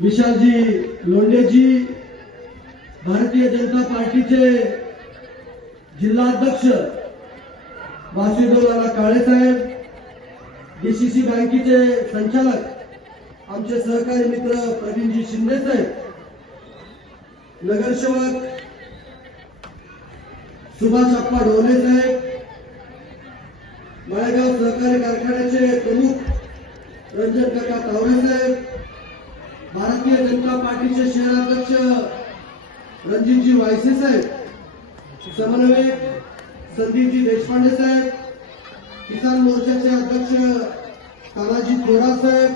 विशालजी लोंढेजी भारतीय जनता पार्टीचे जिल्हाध्यक्ष वासुदेवराला काळेसाहेब डीसीसी बँकेचे संचालक आमचे सहकारी मित्र प्रवीणजी शिंदे साहेब नगरसेवक सुभाष अप्पा ढोले साहेब माळेगाव सहकारी कारखान्याचे प्रमुख रंजन काका तावरे साहेब भारतीय जनता पार्टीचे शहराध्यक्ष रणजितजी वायसे साहेब समन्वयक संदीपजी देशपांडे साहेब किसान मोर्चाचे अध्यक्ष तानाजी थोरात साहेब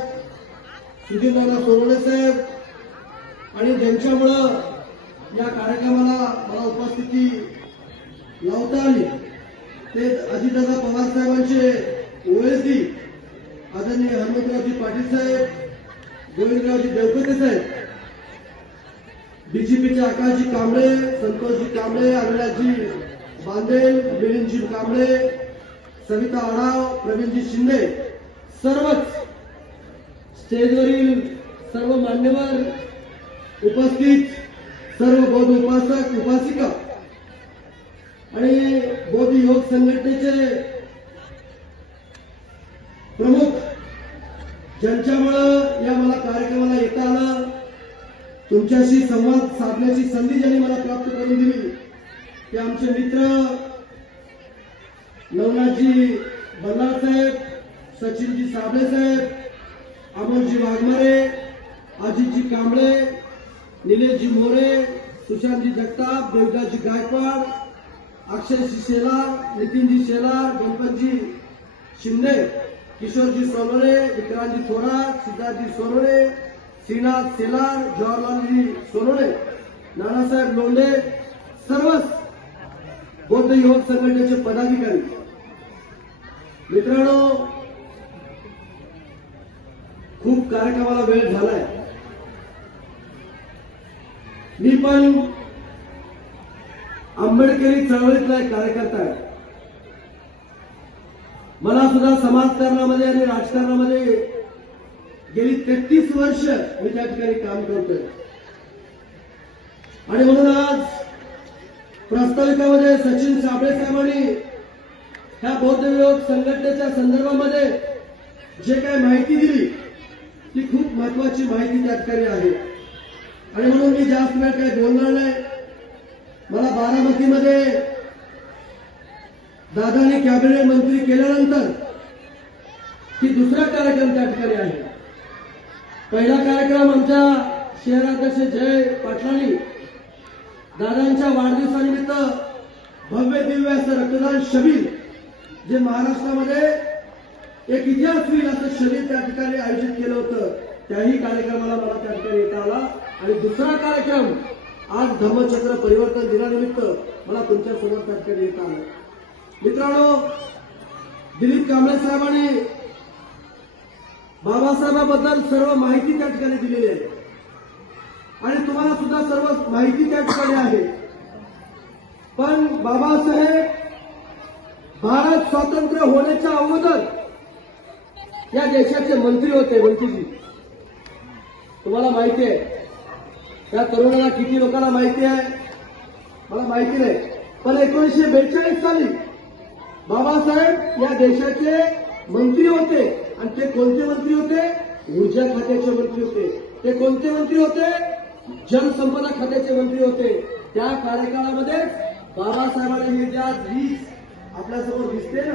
सुधीरनाना सोनवणे साहेब आणि ज्यांच्यामुळं या कार्यक्रमाला मला उपस्थिती लावता आली ते अजितदादा पवार साहेबांचे ओएसी आदरणीय हनुमंतरावजी पाटील साहेब गोविंदरावजी देवकते साहेब. डीजीपीचे आकाशजी कांबळे संतोषजी कांबळे अविनाशजी बांदेल मिलिंदजी कांबळे सविता आढाव प्रवीणजी शिंदे. सर्वच स्टेजवरील सर्व मान्यवर उपस्थित सर्व बौद्ध उपासक उपासिका आणि बौद्ध योग संघटनेचे प्रमुख ज्यांच्यामुळं या मला कार्यक्रमाला येता आलं तुमच्याशी संवाद साधण्याची संधी ज्यांनी मला प्राप्त करून दिली ते आमचे मित्र नवनाथजी बल्लाळ साहेब सचिनजी साबळे साहेब अमोलजी वाघमारे अजितजी कांबळे निलेशजी मोरे सुशांतजी जगताप देवदासजी गायकवाड अक्षयजी शेलार नितीनजी शेलार गणपतजी शिंदे. किशोरजी सोनोरे विक्रांतजी थोरात सिद्धार्थजी सोनोरे श्रीनाथ सेलार जवाहरलालजी सोनोरे नानासाहेब लोंढे सर्वच बौद्ध युवक संघटनेचे पदाधिकारी. मित्रांनो खूप कार्यक्रमाला वेळ झालाय. मी पण आंबेडकरी चळवळीतला एक कार्यकर्ता आहे. मला सुद्धा समाजकारणामध्ये आणि राजकारणामध्ये गेली तेहतीस वर्ष मी त्या ठिकाणी काम करतोय. आणि म्हणून आज प्रास्ताविकामध्ये सचिन साबळे साहेबांनी ह्या बौद्ध विरोध संघटनेच्या संदर्भामध्ये जे काय माहिती दिली ती खूप महत्वाची माहिती त्या ठिकाणी आहे. आणि म्हणून मी जास्त वेळ काही बोलणार नाही. मला बारामतीमध्ये दादाने कॅबिनेट मंत्री केल्यानंतर की दुसरा कार्यक्रम त्या ठिकाणी आहे. पहिला कार्यक्रम आमच्या शहराध्यक्ष जय पाटलानी दादांच्या वाढदिवसानिमित्त भव्य दिव्य असं रक्तदान शिबिर जे महाराष्ट्रामध्ये एक इतिहास होईल असं शिबिर त्या ठिकाणी आयोजित केलं होतं. त्याही कार्यक्रमाला मला त्या ठिकाणी येता आला. आणि दुसरा कार्यक्रम आज धर्मचक्र परिवर्तन दिनानिमित्त मला तुमच्यासोबत त्या ठिकाणी येता आला. मित्रांनो दिलीप कांबळे साहेबांनी बाबासाहेबाबद्दल सर्व माहिती त्या ठिकाणी दिलेली आहे. आणि तुम्हाला सुद्धा सर्व माहिती त्या ठिकाणी आहे. पण बाबासाहेब भारत स्वातंत्र्य होण्याच्या अगोदर या देशाचे मंत्री होते मंत्रीजी. तुम्हाला माहिती आहे. त्या तरुणाला किती लोकांना माहिती आहे? मला माहिती नाही. पण एकोणीसशे बेचाळीस साली बाबासाहेब या देशाचे मंत्री होते आणि ते कोणते मंत्री होते? ऊर्जा खात्याचे मंत्री होते. ते कोणते मंत्री होते? जलसंपदा खात्याचे मंत्री होते. त्या कार्यकाळामध्ये बाबासाहेबांनी ज्या वीज आपल्यासमोर दिसते ना?